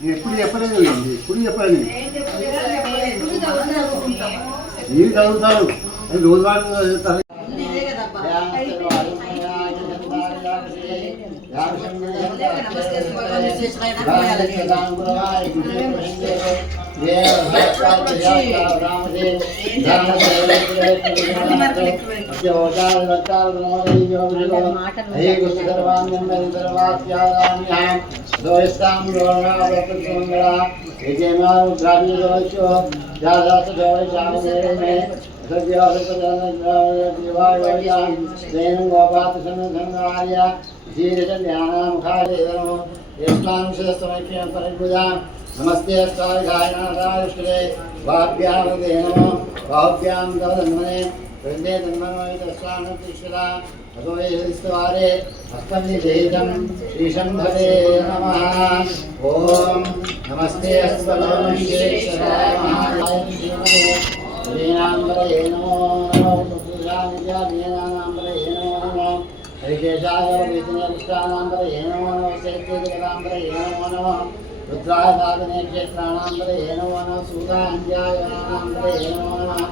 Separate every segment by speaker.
Speaker 1: నేను ఎప్పుడు చెప్పలేదు ఇది. ఎప్పుడు చెప్పలేదు మీరు చదువుతారు అది రోజు వాళ్ళు చదువుతారు నమస్తే స్వామిఘాయనారాయణే వాభ్యామదే నమో బాహుభ్యాం తమన్మనే రెండే తన్మనోయితస్వామీశ్వర అతో యస్తవారే అష్టమి దేశం శ్రీశంభవే నమ ఓం నమస్తే అస్మేశ్వరాయ శ్రీనాంబరే నమో నమో పురుషానిత్యానంబరే నమో నమో హరికేశాయ విష్ణుష్టానాంబరే నమో నమో చైత్యకరాంబరే నమో నమో రుద్రాయ సాధనే క్షేత్రాణాంబరే నమో నమో సూదాంధ్యాయనాంబరే నమో నమో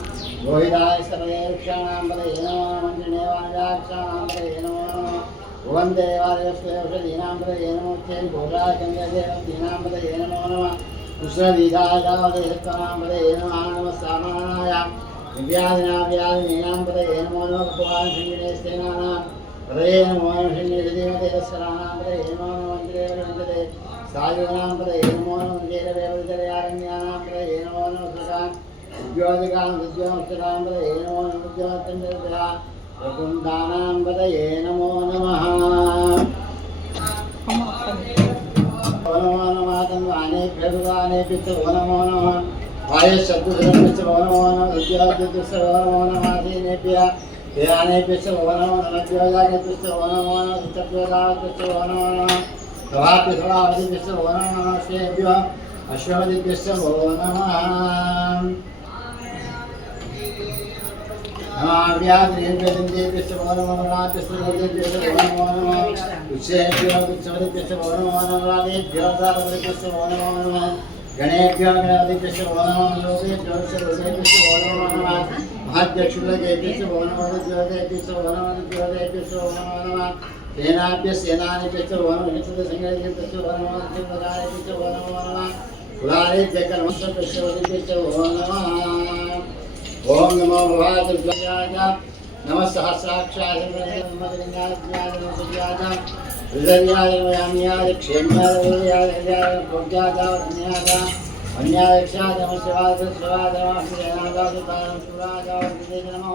Speaker 1: రోహితాయ సర్వేక్షాణాంబరే నమో భువన్ దేవాలయస్వీనాంబరే భోజాయ సామానాయ భగవాన్ హరే నమో సాయునాంబరే నమో నమో జయదేవదయారణ్యానాంబరే నమో నమో సుఖాన్ ఉద్యోగికాం విద్యోంశరాంబరే నమో నమో ఉద్యోగచంద్రజా వకుందానాంబరే నమో. నమః వనమానమాతం వాణే ప్రభువానే పిత్త వనమో నమ. వాయు శబ్దపిత్త వనమో నమ ఉద్యోగపిత్త వనమో నమాధీనేభ్య ధ్యానేభ్యశ్చ వనమో నమ ఉద్యోగానేభ్యశ్చ వనమో నమ చిత్తప్యోగాపిత్త వనమో నమ. సభాపిసభావతిభ్యశ్చ వనమో నమ శ్రేభ్య అశ్వమతిభ్యశ్చ వో నమః నమావ్యాధినేభ్యదిందేభ్యశ్చ వనమో నమాభ్యశ్చ వనమో నమ ఉచ్చేభ్యో ఉచ్చమతిభ్యశ్చ వనమో నమ రాధేభ్యో సారథిభ్యశ్చ వనమో నమ గణేభ్యో గణాధిభ్యశ్చ వనమో లోకేభ్యో సర్వేభ్యశ్చ వనమో నమ మహాధ్యక్షులకేభ్యశ్చ వనమో జ్యోతేభ్యశ్చ వనమో జ్యోతేభ్యశ్చ వనమో నమ సేనాభ్య సేనానిభ్యశ్చ వనమో సంగతిభ్యశ్చ వనమో చింతకారేభ్యశ్చ వనమో నమ. కులారేభ్య కర్మశ్చ వదిభ్యశ్చ వనమో నమ. ఓం నమో భవాయ నమ. సహస్రాక్షాయ మదలింగాయ హృదయాయ వయామ్యాయ క్షేమ్యాయ భోగ్యాయ అన్యాయ అన్యాయక్షాయ నమ. శివాయ శివాయ నమ. శ్రీనాథాయ శివాయ నమో.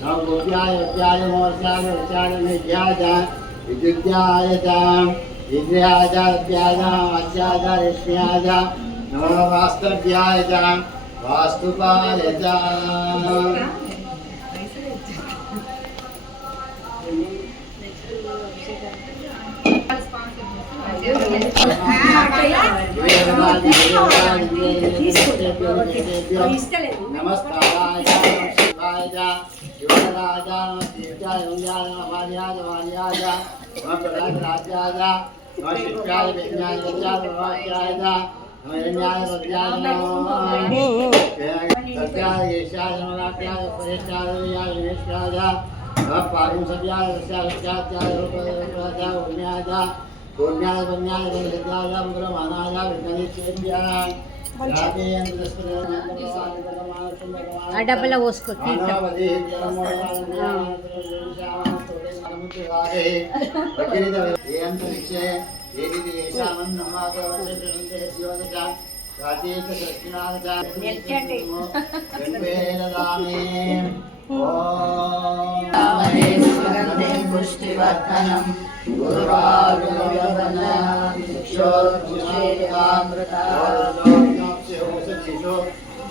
Speaker 1: నాట్యాయ విధాంత్యాయ గోప్యాయ వస్యాయ వర్షాయ వర్షాయ విద్యాయ విద్యాయ విద్యాయ విద్యాయ వాచ్యాయ నమో వాచ్యాయ నిజ్ఞాయ వాస్తవ్యాయ पाएगा योजना आजा देवता योजना हमारे आज हमारे आजा वहाँ प्रधान राज्य आजा वहाँ शिक्षा विज्ञान विद्या प्रभाव आएगा हमारे न्याय विज्ञान सत्या ऐसा जनरात्या परेशा या विनेश आजा वहाँ पारुम सत्या सत्या सत्या सत्या आजा उन्याजा उन्याजा बन्याजा सत्या आजा मुद्रा माना आजा विज्ञानी चेंज आजा పూర్ణ్యాయ పుణ్యాయ విద్యాయ బ్రహ్మణాయ విఘ్నేశ్వర్యాయ चक्षुषु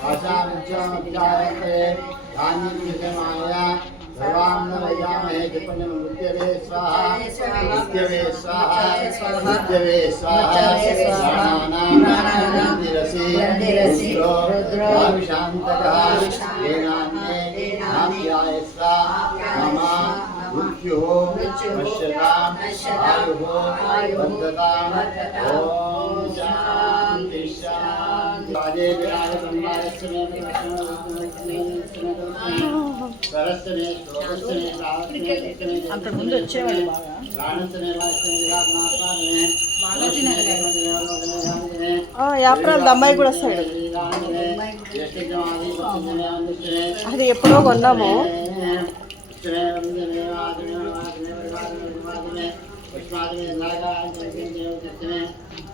Speaker 1: भाषाविद्यामभिधारते स्वाहा मुद्यवे स्वाहा
Speaker 2: ముందు వచ్చేవాళ్ళు బాగా. అమ్మాయి కూడా వస్తాడు అది ఎప్పుడో కొన్నాము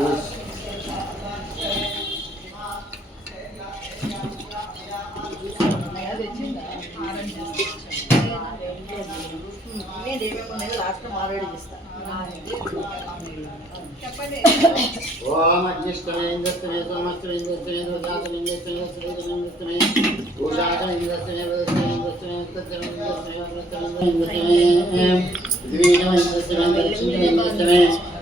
Speaker 1: ఇంద్రస్తమే జ్యేష్ఠమే ఇంద్రస్తమే గాధమే ఇంద్రస్తమే దోషే స్వాగాకారాస్తమే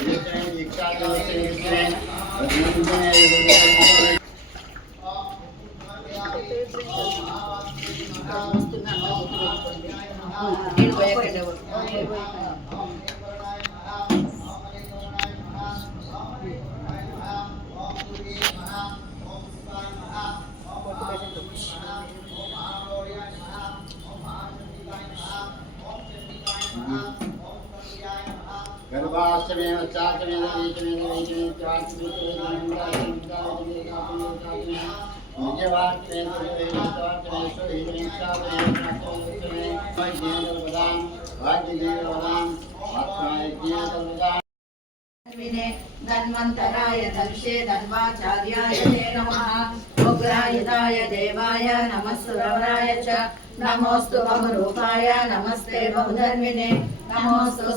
Speaker 1: ಇಲ್ಲಿರ್ತೇನೆ ಇಚ್ಛಾ ಇಲ್ಲಿರ್ತೇನೆ జ్ఞానవదాం వాగ్యదేవదాం ఆత్మాయజ్ఞానవదాం
Speaker 3: వినే ధన్వంతరాయ దర్శే ధన్వాచార్యాయ తే నమః. ఉగ్రాయుధాయ దేవాయ నమస్సురవరాయ చ నమోస్తు బహురూపాయ నమస్తే బహుధర్మినే नमोऽस्तु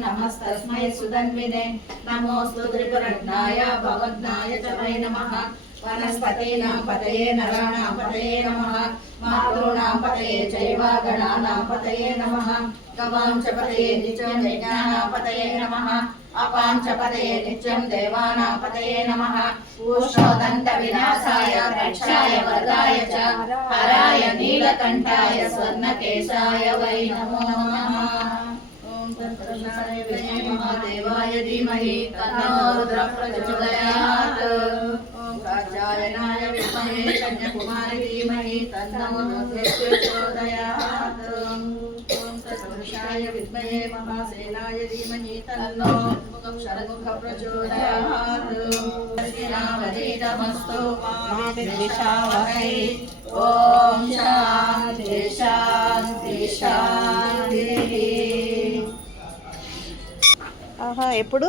Speaker 3: नमस्तस्मै सुधन्विने नमोऽस्तु त्रिपुरज्ञाय भवज्ञाय च वै नमः। నమః వనస్పతీనాం పతయే నరాణాం పతయే నమః. మాతॄణాం పతయే చైవ గణానాం పతయే నమః. గవాం చ పతయే నిత్యం యజ్ఞానాం పతయే నమః. అపాం చ పతయే నిత్యం దేవానాం పతయే నమః. ఊష్ణోదంత వినాశాయ రక్షాయ వరదాయ చ. హరాయ నీలకంఠాయ స్వర్ణకేశాయ వై నమో నమః. ఓం తత్పురుషాయ విద్మహే కాత్యాయనాయ విద్మహే కన్యాకుమారి ధీమహి తన్నో ప్రచోదయాత్ ఓం తత్పురుషాయ విద్మహే మహాసేనాయ ధీమహి తన్నో శరముఖ ప్రచోదయాత్ ఓం శాంతి శాంతి శాంతి
Speaker 2: ఆహా ఎప్పుడు?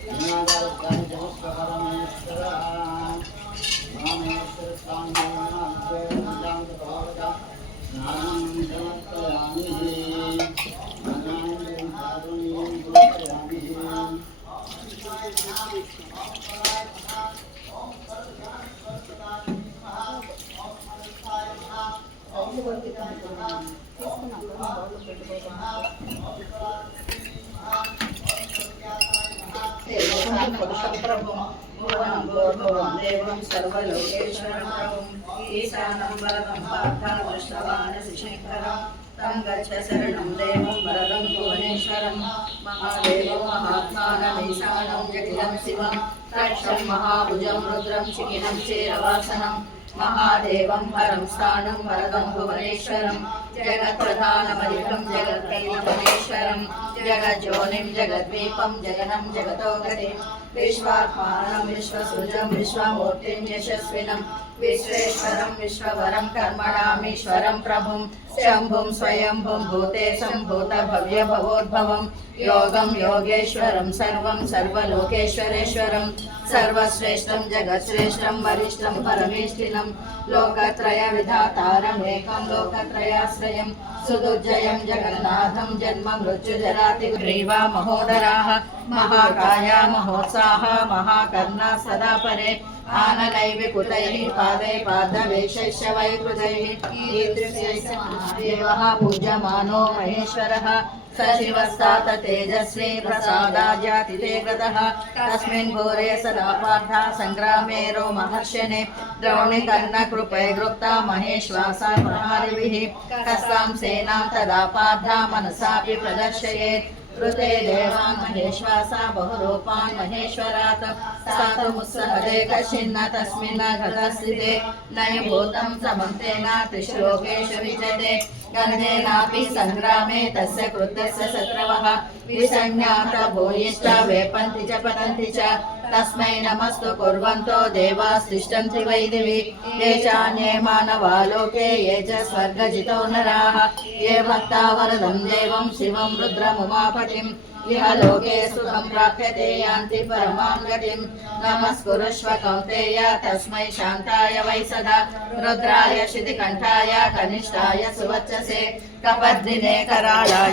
Speaker 3: భుజం రుద్రం చికినం చేరవాసనం महादेवं परं स्थानं वरदं भुवनेश्वरं। जगत्प्रधानमधिकं जगत्कैवनेश्वरं जगज्योनिं जगद्दीपं जगनं जगतो गतिं विश्वात्मानं विश्वसृजं विश्वमूर्तिं यशस्विनं। विश्वेश्वरं विश्ववरं कर्मणामीश्वरं प्रभुं। शम्भुं स्वयंभुं भूते सम्भूतभव्यभवोद्भवं योगं योगेश्वरं सर्वं सर्वलोकेश्वरेश्वरं। सर्वश्रेष्ठं जगत्श्रेष्ठं वरिष्ठं परमेष्ठिनम् शरणं लोकत्रयविधातारमेकं लोकत्रयाश्रयं सुदुर्जयं जगन्नाथं जन्म मृत्युजरातिग्रीवा महोदराः महाकाया महोत्साह महाकर्णा सदा परे। आननैव कुतैः पादै पादमेशैश्च वै कृतैः पूज्यमानो महेश्वरः स शिवस्तात तेजस्वी प्रसादाजातिते कृतः तस्मिन् घोरे सदा पार्था सङ्ग्रामे रो महर्षणे द्रोणिकर्णकृपे गृप्ता महेश्वासा प्रहारिभिः तस्यां सेनां तदा पार्था मनसापि प्रदर्शयेत्। ృతే దేవాన్ మహేశ్వాస బహురూపాన్ మహేశ్వరాత్ సాతుముత్సహదే కశ్చిన్న తస్మిన్న ఘటస్థితే నయభూతం సమంతేన త్రిషు లోకేషు విజతే గంధేనాపి సంగ్రామే తస్య కృతస్య శత్రవః విసంజ్ఞాత భూయిష్ట వేపంతి చ పతంతి చ तस्मै नमस्तु कुर्वन्तो देवास्तिष्ठन्ति वै दिवि ये चान्ये मानवा लोके ये च स्वर्गजितो नराः ये भक्ता वरदं देवं शिवं रुद्रमुमापतिम् इह लोके सुखं प्राप्यते यान्ति परमां गतिं नमस्कुरुष्व कौन्तेय तस्मै शान्ताय वै सदा रुद्राय शितिकण्ठाय कनिष्ठाय सुवच्चसे कपद्दिने कराळाय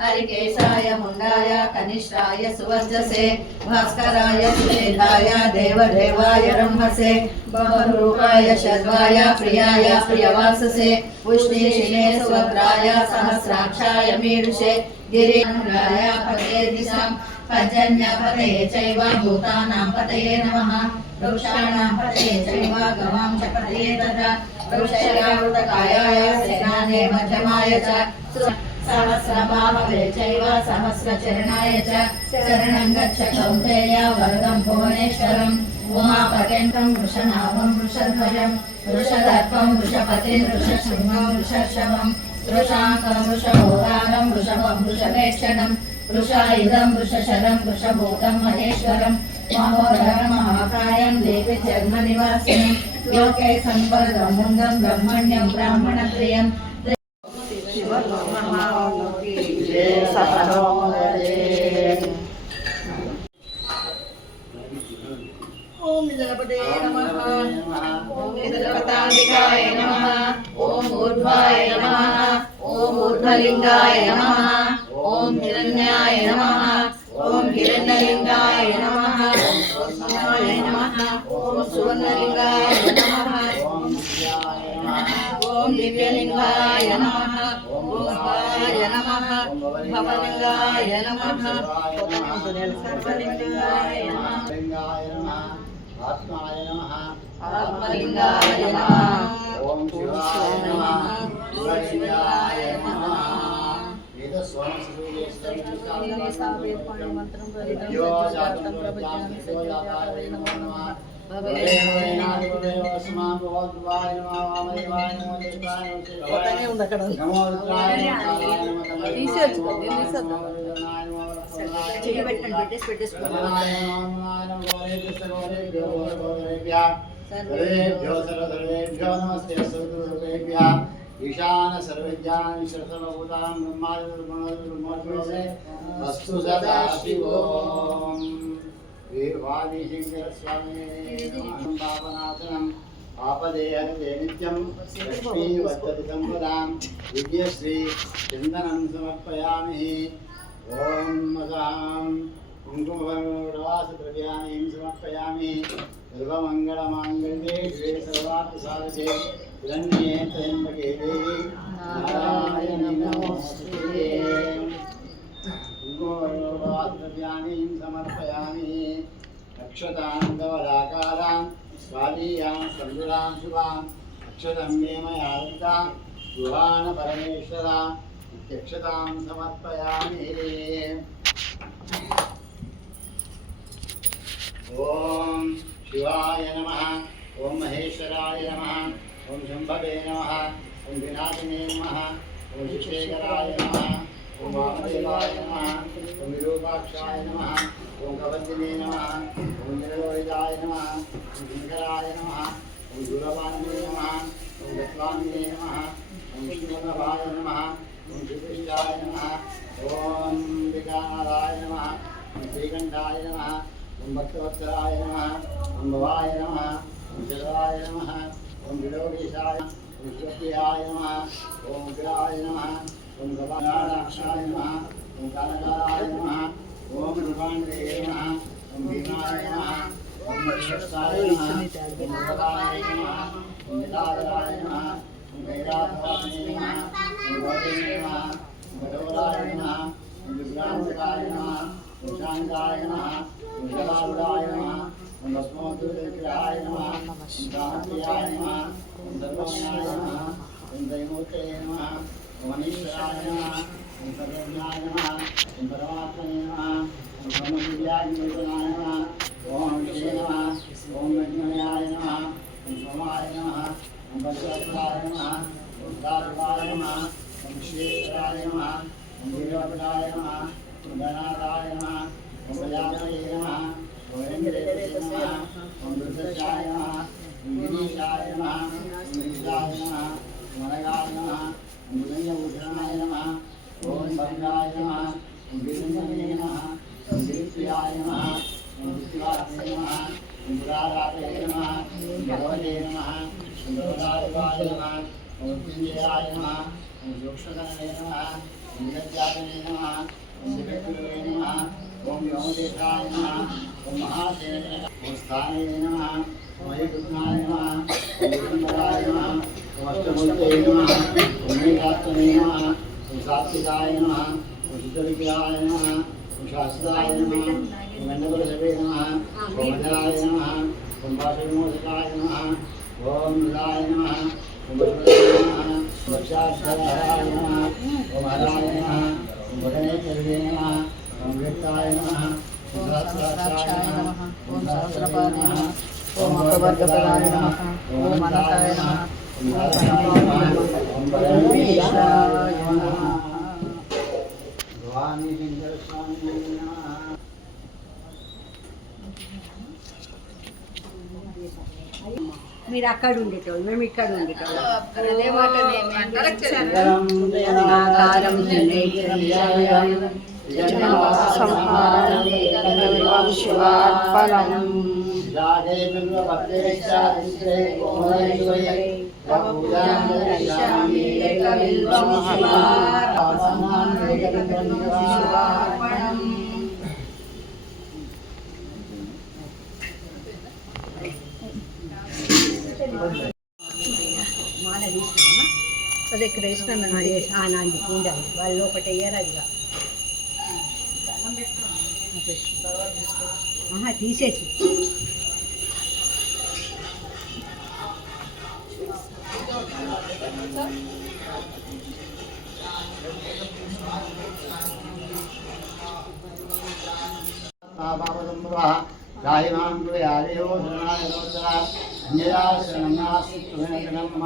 Speaker 3: हरिकेशाय, मुण्डाय, कनिष्ठाय सुवर्चसे भास्कराय सुरेधाय देवदेवाय रंहसे बहुरूपाय, शर्वाय, प्रियाय, प्रियवाससे, पुष्टिशिने, सुभद्राय, सहस्राक्षाय मीडुषे गिरिराय पते दिशां पर्जन्यपतये चैव, भूतानां पतये नमः, वृक्षाणां पतये चैव, गवां च पतये तथा वृक्षयावृतकायाय सेनाने, मध्यमाय च सहस्रभावे चैव सहस्रचरणाय च शरणं गच्छ कौन्तेय वरदं भुवनेश्वरम् उमापत्यन्तं वृषनाभं वृषध्वजं वृषदर्पं वृषपतिं वृषशृङ्गं वृषशवं वृषाङ्कं वृषभोगारं वृषभं वृषभेक्षणं वृषायुधं वृषशरं वृषभूतं महेश्वरं महोदरं महाकायं देवि जन्मनिवासिनं लोके संवरदं मुन्दं ब्रह्मण्यं ब्राह्मणप्रियं ओम जगपते नमः ओम जगपताधिकाय नमः ओम ऊर्ध्वाय नमः ओम ऊर्ध्वलिङ्गाय नमः ओम ओम हिरण्यलिङ्गाय नमः ओम ओम
Speaker 1: सुवर्णलिङ्गाय नमः ओम
Speaker 3: नमः। దివ్యలింగాయ నమ భవలింగాయ నమ. సర్వలింగాయ ఆత్మలింగాయ నమ.
Speaker 1: ఓం శివాయ నమః. నమః. స్వామి యో జాతం ప్రపంచామి సోయాయ నమో నమః
Speaker 2: పోతానే ఉంది అక్కడ
Speaker 1: తీసేచ్చు
Speaker 3: చెయ్యి పెట్టండి పెట్టేసి పెట్టేసుకోండి
Speaker 1: సర్వేభ్యో సర్వసర్వేభ్యో నమస్తే సర్వేభ్యः ఈశాన సర్వజ్ఞాన సర్వభూతాం బ్రహ్మాది వస్తు సదా శివోం వీర్వాదిశంకర స్వామి పాపనాశనం ఆపదేహతే నిత్యం లక్ష్మీ వర్తతి సంపదాం దివ్యశ్రీ చిందనం సమర్పయామి ఓం మదాం కుంకుమవాసద్రవ్యాన్ని సమర్పయామి సర్వమంగళమాంగళ్యే శివే సర్వార్థసాధకే హిరణ్యే త్రయంబకే దేవి నారాయణి నమోస్తుతే కుంకుమవాసద్రవ్యాన్ని సమర్పయామి అక్షతానందవరాకారాం స్వాదీయాం సందురాం శుభాం అక్షతం మే మయా దత్తాం శుభాన పరమేశ్వర ఇత్యక్షతాం సమర్పయామి ఓం శివాయ నమ ఓం మహేశ్వరాయ నమ ఓం శంభవే నమ ఓం వినాశనే నమ ఓం వామదేవాయ నమ. ఓం విరూపాక్షాయ నమ. ఓం కవందినే నమ. ఓం నిరోహితాయ నమ. ఓం శంకరాయ నమ. ఓం దూరవాణినే నమ. ఓం గత్వామినే నమ. ఓం విష్ణువల్లభాయ నమ. ఓం శ్రీకృష్ణాయ నమ. ఓం నమ. ఓం శ్రీకంఠాయ నమ. ఓం భక్తవత్సరాయ నమ. ఓం భవాయ నమ. ఓం నమ. ఓం విలోకేశాయ ఓం శివప్రియాయ నమ. ఓం ఉగ్రాయ నమ. ఓం గవాక్షాయ నమ ఓం కాలకాలాయ నమ ఓం రూపాండే నమ ఓం భీమాయ నమ ఓం మహేశ్వరాయ నమ ఓం భగవాయ నమ ఓం నిరాధరాయ నమ ఓం కైలాసవాసినే నమ ఓం గౌరీ నమ ఓం గడవరాయ నమ ఓం దుర్గాంతకాయ నమ ఓం శాంతాయ నమ ఓం జలాలుడాయ నమ ఓం భస్మోద్రుగ్రహాయ నమ ఓం కాంతియాయ నమ ఓం ధర్మమయాయ నమ ఓం దైమూర్తే నమ ఓం ఓం సర్వజ్ఞాయ ఓం పరమాత్మనే ఓం ఓం విషయ ఓం ఓం ఓం ఓం ఓం విశ్వేశ్వరాయ ఓం ఓం ఓం ఓం ఓం దుర్దశాయ ఓం ఓం ఓం అనగాయ अम्बुदय उद्यमाय नमः ॐ भद्राय नमः ॐ विन्दने नमः ॐ वित्याय नमः ॐ विश्वासे नमः ॐ पुराराते नमः ॐ भगवते नमः ॐ भगवताय नमः ॐ पिञ्जयाय नमः ॐ योक्षगणे नमः ॐ विद्यागणे नमः ॐ विवेकगणे नमः ॐ व्योमदेशाय नमः ॐ महादेव ॐ स्थाने नमः ॐ यदुग्नाय नमः ॐ नमः नमस्ते नमः सात्विकाय नमः उषितविग्रहाय नमः उषास्ताय नमः मण्डलसवे नमः कोमलाय नमः कुम्भासविमोचकाय नमः ॐ मृदाय नमः वर्षाश्वराय नमः कुमाराय नमः कुम्भकर्णे नमः अमृताय नमः सहस्राक्षाय नमः ॐ सहस्रपाय नमः ॐ अकवर्गपदाय नमः ॐ अनताय नमः హరాయ నమ ఓం భగనేశ్వరే నమ ఓం వ్యక్తాయ నమ ఓం సహస్రాక్షాయ నమ ఓం సహస్రపాద నమ ఓం అపవర్గపదాయ నమ ఓం అనంతాయ నమ ఓం నారాయణాయ నమ ఓం పరమేశ్వరాయ నమ భవానీ శంకర స్వామి నమ
Speaker 4: మీరు అక్కడ ఉండేటోళ్ళు మేము ఇక్కడ ఉండేటోళ్ళు
Speaker 1: ఆకారం
Speaker 2: సంహారం
Speaker 4: అదే ఇక్కడ వేసినాను వేసి నాది ఉండాలి వాళ్ళు ఒకటి వేయరు అదిగా తీసేసి
Speaker 1: రాయమాం ప్రయాదేవో శరణాయోత్తర అన్యదా శరణాస్తి తునగణమ్మ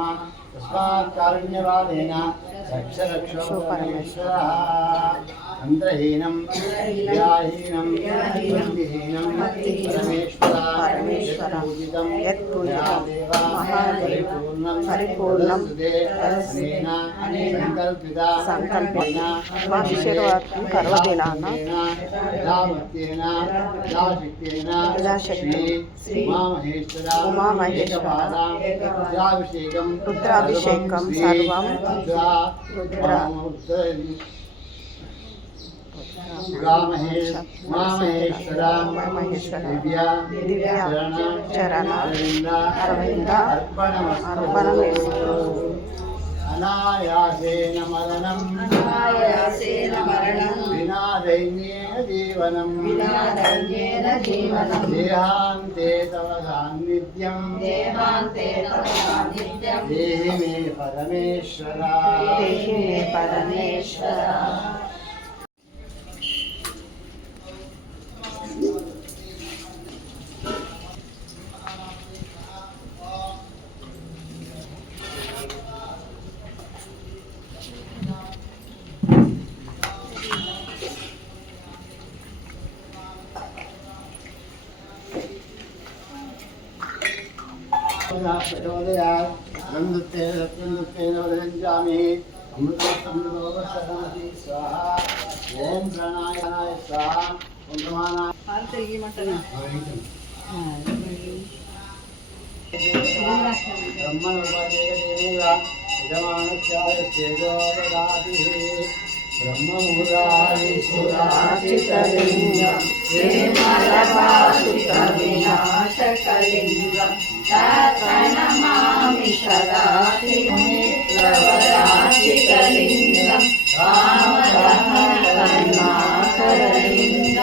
Speaker 1: తస్మాత్ కారుణ్యవాదేన రక్ష రక్షో अन्ध्रहीनं विद्याहीनं बुद्धिहीनं
Speaker 2: परमेश्वरापूजितं
Speaker 1: महापरिपूर्णं
Speaker 2: परिपूर्णं
Speaker 1: सङ्कल्पिता
Speaker 2: सङ्कल्पेन आशीर्वादं कर्मदिनान्
Speaker 1: यदामत्येन यदाशक्त्येन
Speaker 2: यदाशक्ति
Speaker 1: श्री उमामहेश्वरा
Speaker 2: उमामहेश्वरां
Speaker 1: रुद्राभिषेकं
Speaker 2: सर्वं रुद्रा
Speaker 1: रुद्रा
Speaker 2: దివ్య చరణ
Speaker 1: అరవింద
Speaker 2: అర్పణమేస్తు
Speaker 1: అనాయాసేన మరణం
Speaker 3: అనాయాసేన మరణం
Speaker 1: వినాదైన్యేన జీవనం
Speaker 3: వినాదైన్యేన జీవనం
Speaker 1: దేహాంతే తవ సాన్నిధ్యం
Speaker 3: దేహాంతే తవ
Speaker 1: దేహి మే పరమేశ్వర
Speaker 2: దేహి మే పరమేశ్వర
Speaker 1: प्रचोदयात् अमृते सत्यमृतेन वदञ्चामि अमृतसमृतोपशरमति स्वाहा ॐ प्राणायाय स्वाहा ॐ प्रमाणाय ब्रह्मणोपदेवदेव यजमानस्यायश्चेदोपदातिः ब्रह्ममुरारीश्वराचितलिङ्गेमलभासुतम्
Speaker 3: లింగ ప్రణమామి సదాశివరాశిక లింగ రామకర్మాకరలింగ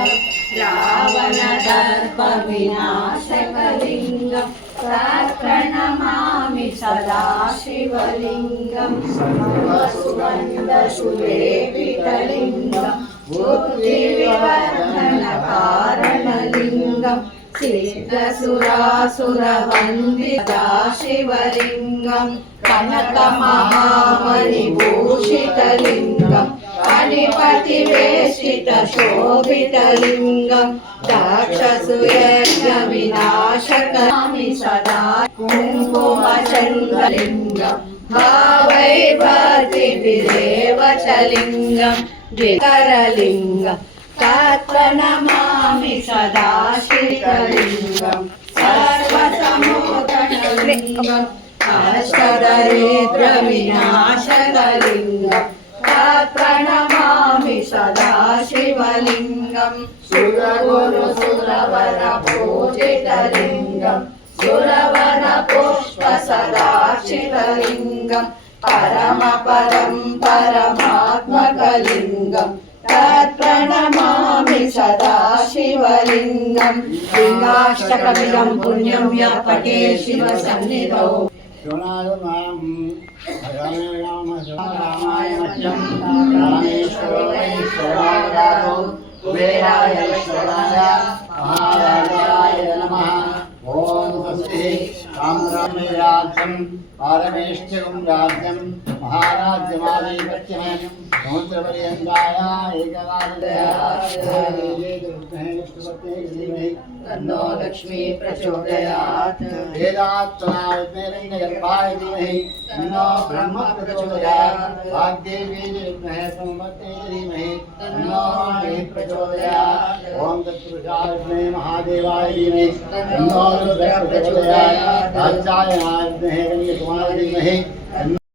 Speaker 3: రావణ దర్ప వినాశకలింగ ప్రణమామి సదాశివలింగం సుగంధ సురేపితలింగం బుద్ధివర్ధన కారణలింగం సిద్ధసురాసురవందితా శివలింగం కనక మహామణిభూషితలింగం కనిపతి వేష్టిత శోభితలింగం దాక్షసుయజ్ఞ వినాశకామి సదా కుంకుమచంద్రలింగం భావై భక్తిభిరేవ చ లింగం ద్వికరలింగం తత్ప్రణమామి సదా శివలింగం సర్వసమోదనలింగం అష్టదరిద్ర వినాశకలింగం తత్ప్రణమామి సదా శివలింగం തത്പ്രണമാമി സദാശിവലിംഗം ലിംഗാഷ്ടകമിതം പുണ്യം യ പട്ടേ
Speaker 1: ശിവസന്നിധൗ രാമേശ്വരോ കുബേരായ മഹാരാജായ നമ ഓം സ്വസ്തി രാമരാമേ രാജ്യം പാരമേഷ്ടകം രാജ്യം महाराज जमावे बच्चे हैं समुद्र बड़े अंगाया एक
Speaker 3: तन्नो लक्ष्मी प्रचोदयात्।
Speaker 1: वेदात् तनाव मेरे गर्भाय धीमहि। तन्नो ब्रह्म प्रचोदयात्। वाग्देवी निर्महे संवत्ते धीमहि। तन्नो मणि प्रचोदयात्। ओम तत्पुरुषाय मे महादेवाय धीमहि। तन्नो रुद्र प्रचोदयात् राजाय महादेवाय धीमहि।